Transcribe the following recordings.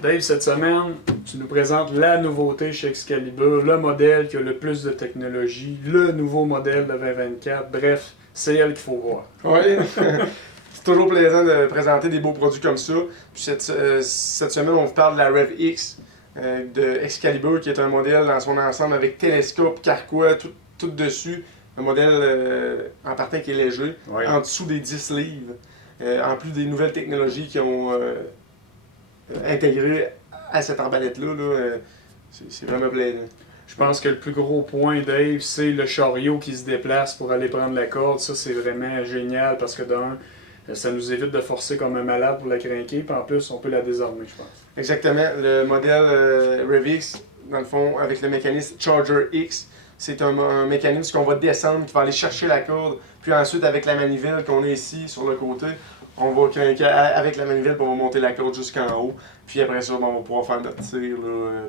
Dave, cette semaine, tu nous présentes la nouveauté chez Excalibur, le modèle qui a le plus de technologie, le nouveau modèle de 2024. Bref, c'est elle qu'il faut voir. Oui, c'est toujours plaisant de présenter des beaux produits comme ça. Puis cette semaine, on vous parle de la Rev X de Excalibur, qui est un modèle dans son ensemble avec télescope, carquois, tout dessus. Un modèle en partant qui est léger, Oui. en dessous des 10 livres. En plus des nouvelles technologies qui ont intégré à cette arbalète-là, c'est vraiment plaisant. Je pense que le plus gros point, Dave, c'est le chariot qui se déplace pour aller prendre la corde. Ça, c'est vraiment génial parce que d'un, ça nous évite de forcer comme un malade pour la crinquer. Puis en plus, on peut la désarmer, je pense. Exactement. Le modèle RevX, dans le fond, avec le mécanisme Charger X, c'est un mécanisme qu'on va descendre, qui va aller chercher la corde. Puis ensuite, avec la manivelle qu'on a ici sur le côté, on va craquer avec la manivelle, puis on va monter la corde jusqu'en haut. Puis après ça, on va pouvoir faire notre tir,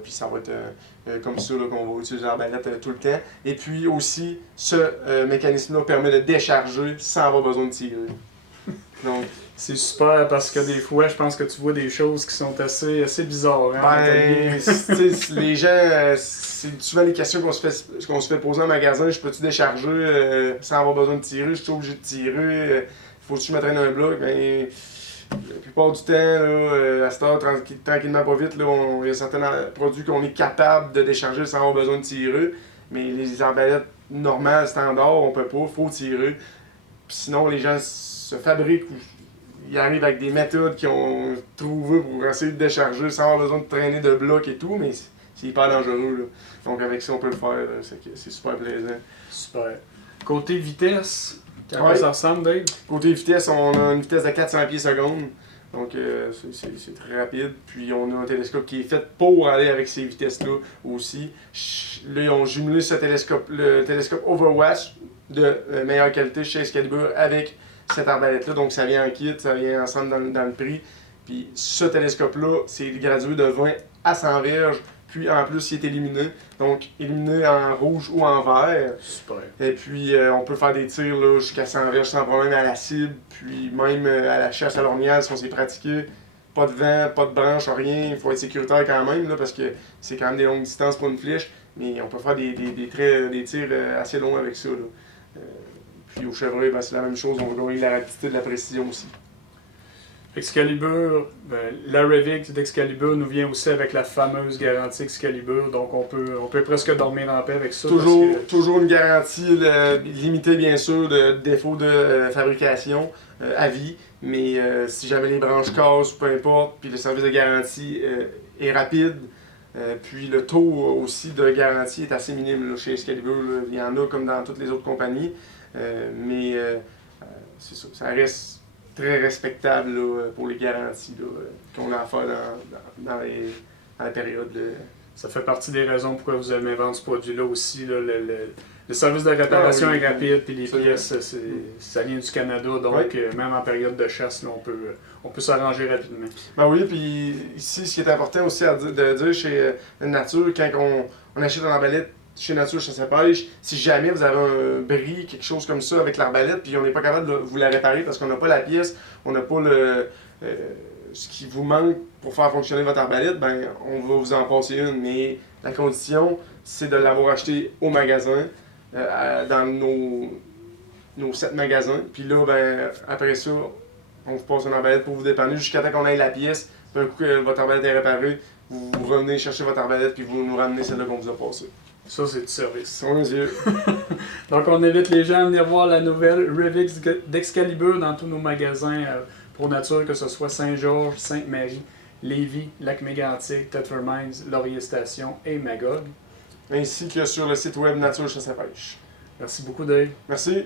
puis ça va être comme ça qu'on va utiliser l'arbalète tout le temps. Et puis aussi, ce mécanisme-là permet de décharger sans avoir besoin de tirer. Donc, c'est super parce que des fois, je pense que tu vois des choses qui sont assez bizarres. Hein, les gens, c'est souvent les questions qu'on se fait poser en magasin. Je peux-tu décharger sans avoir besoin de tirer? Je suis obligé de tirer? Faut-tu que je me traîne un bloc? Ben, la plupart du temps, à cette heure, tranquillement pas vite, il y a certains produits qu'on est capable de décharger sans avoir besoin de tirer. Mais les arbalètes normales, standards, on peut pas, il faut tirer. Puis sinon, les gens se fabriquent ou ils arrivent avec des méthodes qu'ils ont trouvées pour essayer de décharger sans avoir besoin de traîner de blocs et tout, mais c'est hyper dangereux. Là. Donc avec ça, on peut le faire. C'est super plaisant. Super. Côté vitesse, à quoi ça ressemble, Dave? Côté vitesse, on a une vitesse de 400 pieds seconde. Donc c'est très rapide. Puis on a un télescope qui est fait pour aller avec ces vitesses-là aussi. Là, ils ont jumelé le télescope Overwatch de meilleure qualité chez Excalibur avec cette arbalète-là. Donc ça vient en kit, ça vient ensemble dans le prix. Puis ce télescope-là, c'est gradué de 20 à 100 verges. Puis en plus, il est illuminé. Donc illuminé en rouge ou en vert. Super. Et puis on peut faire des tirs jusqu'à 100 verges sans problème à la cible. Puis même à la chasse à l'ornial, si on s'est pratiqué. Pas de vent, pas de branche, rien. Il faut être sécuritaire quand même là, parce que c'est quand même des longues distances pour une flèche. Mais on peut faire des tirs assez longs avec ça. Là. Puis au chevreuil, c'est la même chose. On va gagner la rapidité de la précision aussi. Excalibur, la RevX d'Excalibur nous vient aussi avec la fameuse garantie Excalibur, donc on peut presque dormir en paix avec ça. Toujours une garantie limitée bien sûr de défaut de fabrication à vie, mais si jamais les branches cassent ou peu importe, puis le service de garantie est rapide, puis le taux aussi de garantie est assez minime là, chez Excalibur, là. Il y en a comme dans toutes les autres compagnies, mais c'est ça reste très respectable là, pour les garanties qu'on a à faire dans la période. Ça fait partie des raisons pourquoi vous aimez vendre ce produit-là aussi. Là, le service de réparation est rapide, puis les pièces, ça vient du Canada, donc même en période de chasse, là, on peut s'arranger rapidement. Ben oui, puis ici, ce qui est important aussi de dire chez Nature, quand on achète une arbalète chez Nature Chasse à Pêche, si jamais vous avez un bris, quelque chose comme ça avec l'arbalète, puis on n'est pas capable de vous la réparer parce qu'on n'a pas la pièce, on n'a pas ce qui vous manque pour faire fonctionner votre arbalète, ben on va vous en passer une. Mais la condition, c'est de l'avoir acheté au magasin, dans nos 7 magasins. Puis là, ben après ça, on vous passe une arbalète pour vous dépanner jusqu'à temps qu'on ait la pièce. Puis un coup que votre arbalète est réparée, vous revenez chercher votre arbalète puis vous nous ramenez celle-là qu'on vous a passée. Ça, c'est du service. Oui, monsieur. Donc, on invite les gens à venir voir la nouvelle RevX d'Excalibur dans tous nos magasins pour nature, que ce soit Saint-Georges, Sainte-Marie, Lévis, Lac-Mégantic, Thetford Mines, Laurier Station et Magog. Ainsi que sur le site web Nature Chasse à Pêche. Merci beaucoup, Dave. Merci.